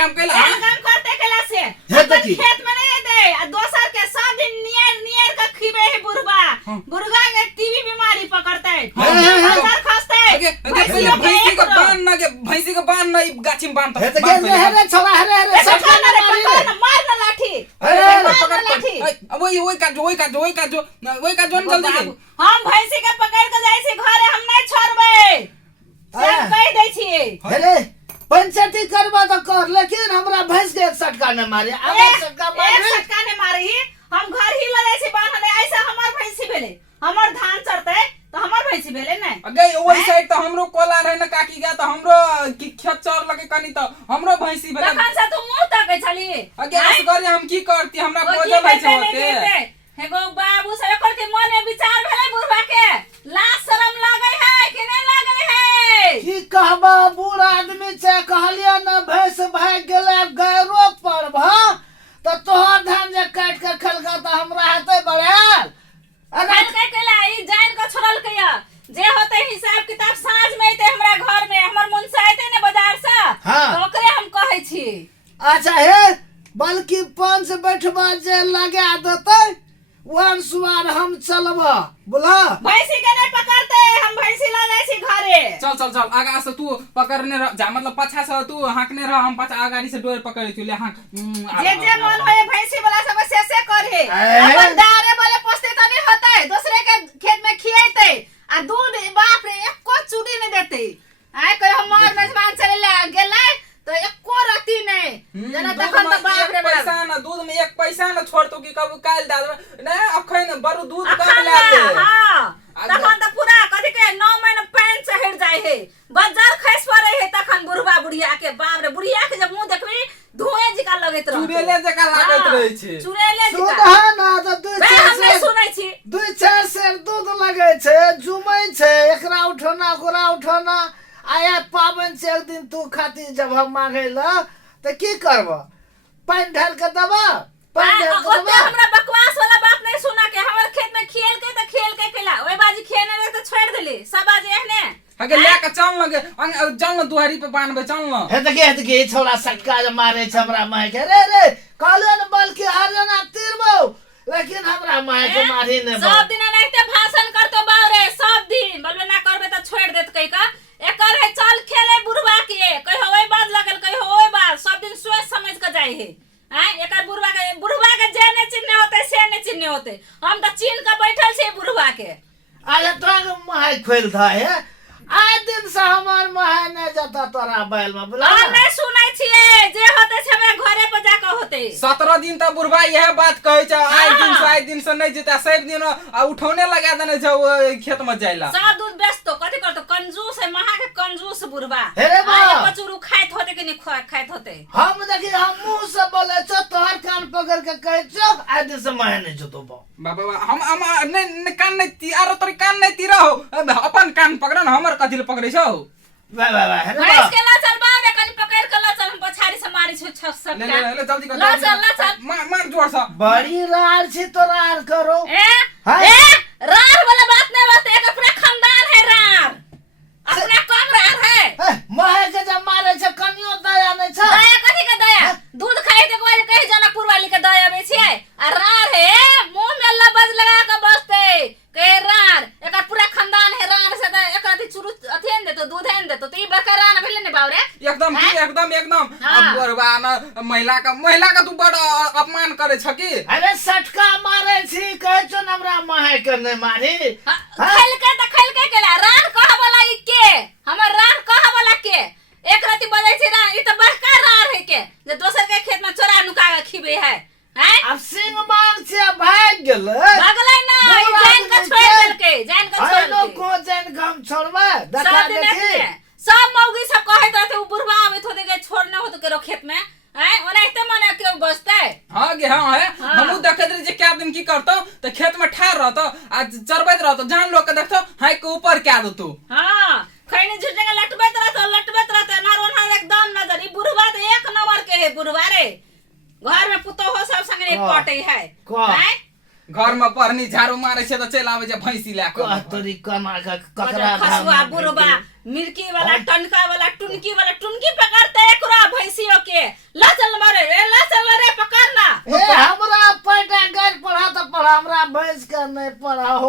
काम कैला काम करते केला से खेत में नहीं दे दोसर के सब दिन नियर का खिबे है बुरबा के टीबी बीमारी पकड़ते नजर खसते भैंसी के बांध ना गाछी में बांध हे त रे छोरा रे सटका ना मार ना लाठी वही का जो जल्दी हम भैंसी के पकड़ के जाई छी घरे हम नहीं छोड़बे सब कह दै छिए हेले पंचायती करबा त कर लेकिन हमरा भैंस के एक सटका न मारे एक सटका ने मारी हम घर ही ले जाई छी बांधले ऐसे हमर भैंसी भेले हमर धान चरते तो हमर भैंसी भेले नै अगे ओई साइड त हमरो कोला रहे न काकी गया त हमरो की खेत चर लगे कनी त हमरो भैंसी भेले तखन से तू मुंह तकै छली अगे असगरी हम की करती हमरा बोझ भाई छते हेगो बाबू से एकर के मन में विचार भेले बुढ़वा के लाज शरम लागे है कि नहीं लागे है की कहबा बूढ़ आदमी से कहलिया न भैंस भाग गेले गैरो पर भ त तोहर धान जे काट के खलका त हमरा हाथे बढ़ल अगर के केला ई जान के छोड़ल के जे होते हिसाब किताब साँझ में आते हमरा घर में हमर मुंसा आते ने बाजार से तो ओकरे हम कहै छी अच्छा हे बल्कि पंच बैठबा जे लगा देतै वन सुवार हम चलबा बोला भैंसी के नहीं पकड़ते हम भैंसी ला जाई छी घरे चल आगा से तू पकड़ने जा मतलब पाछा से तू हांकने रह हम पाछा आगाड़ी से डोर पकड़े तू ले हांक जे मन होए भैंसी वाला सब से करे अपन दारे वाले पोसते त नहीं होते दूसरे के खेत में खियाइते आ दूध बाप रे एको चूड़ी नहीं देते आय कोई हमर मेजबान चले गेलै तो एको रति नहीं जना तखन त बाप रे पैसा ना दूध में एक पैसा ना छोड़ तो की कब काल दा ना अखन बरु दूध कम ला दे हां तखन त पूरा कथि के 9 महीना पैन चढ़ जाय है बाजार खैस पड़े है तखन बुढ़वा बुढ़िया के बाप रे बुढ़िया के जब मुंह देखबी धुएं जिका लगत रह चुरेले जका लागत रहे छे चुरेले जिका सुधा ना त दू हम नहीं सुनै छी 2-4 सेर दूध लगे छे जुमै छे एकरा उठोना गोरा उठोना आया पावन से एक दिन तू खाती जब हम मांगे ला तो की करबा पानी ढाल के दबा पानी ढाल के दबा हमरा बकवास वाला बात नहीं सुना के हमर खेत में खेल के केला ओए बाजी खेने रे तो छोड़ देली सब बाजी एहने अगे ले के चल लगे चल न दुहारी पे बांधबे चल न हे त के छोरा सटका जे मारे छ हमरा माय के रे कालन बल के हरना तीरबो लेकिन हमरा माय के मारी ने सब दिन एनाइते भाषण करतो बावरे सब दिन बोलबे ना करबे त छोड़ देत कई का एकर है चल खेले बुढ़वा के कहि होय बात लगल कहि होय बात सब दिन सोच समझ के जाय है हैं एकर बुढ़वा के जे ने चिन्ह होते से ने चिन्ह होते हम त चिन्ह के बैठल छी बुढ़वा के आले तो माय खोल था है आय दिन से हमार माय ने जता तोरा बैल में बुला हम नहीं सुनै छिए जे होते से हमरा घरे पे जाके होते 17 दिन त बुढ़वा यह बात कहै छ आइ दिन से नहीं जीता सब दिन उठौने लगा देने छ खेत में जाइला सब दूध बेचतो कथि करतो कंजूस है महा के कंजूस बुढ़वा हे रे बा कचुरु खाइत होते कि नहीं खाइत होते हम देखि हम मुंह से बोले छ तोहर कान पकड़ के कहै छ आय दिन से माय ने जतो बाबा हम नहीं कान नहीं तियारो तोर कान नहीं तिरा हो अपन कान पकड़ न हमर कथि पकड़ै छौ वाह हे रे भैंस के ला चल बाबे कनी पकड़ के ला चल हम पछाड़ी से मारी छ सब ले जल्दी कर ला चल मार जोर सा बड़ी रार छी तो रार करो ए रार वाला बात नहीं बात एक पूरा खानदान है रार अपना कम रार है माय के जब मारे छ कनियो दया नहीं छ दया कथि के दया दूध खाई दे कोई कहि जनकपुर वाली के दया बे छिए आ रार है मुंह में लबज लगा के बसते के रार एकर पूरा खानदान है रार से त एक अथि चुरु अथेन दे तो दूध हेन दे तो ई बकरा न भेले ने बावरे एकदम अब बरबान महिला का तू बड़ अपमान करे छ की अरे सटका मारे छी कहै छ हमरा माय के नहीं मारी खल के केला रार कह वाला ई के हमर रार कह वाला के एक राती बजै छी रार ई त बड़का रार है के जे दोसर के खेत में चोरा नुका के खिबे है हैं अब सिंह मांग से भाग गेलै भागलै ना ई जान के छोड़ देलकै को जान हम छोड़बा देखा देखी सब मौगी सब कहैत रहते उ बुढ़वा आबैत होते के छोड़ने होत केरो खेत में हैं ओनाइते मने के बसतै हां गे हां है हमहु देखत रही जे क्या दिन की करतो त खेत में ठार रहतो आज चरबैत रहतो जान लोग के देखतो हाय के ऊपर क्या दतो हां खैनी झुटे के लटबैत रहतो ना रोना एकदम नजर ई बुढ़वा त एक नंबर के है बुढ़वा रे घर में पुतो हो सब संगे पटै है हैं घर में परनी झाड़ू मारे छे त चल आवे जे भैंसी ला के तोरी कमा का ककरा खसुआ बुढ़वा मिर्की वाला टनका वाला टुनकी पकड़ते एकरा भैंसियों के पढ़ा हमरा भैंस के नहीं पढ़ा हो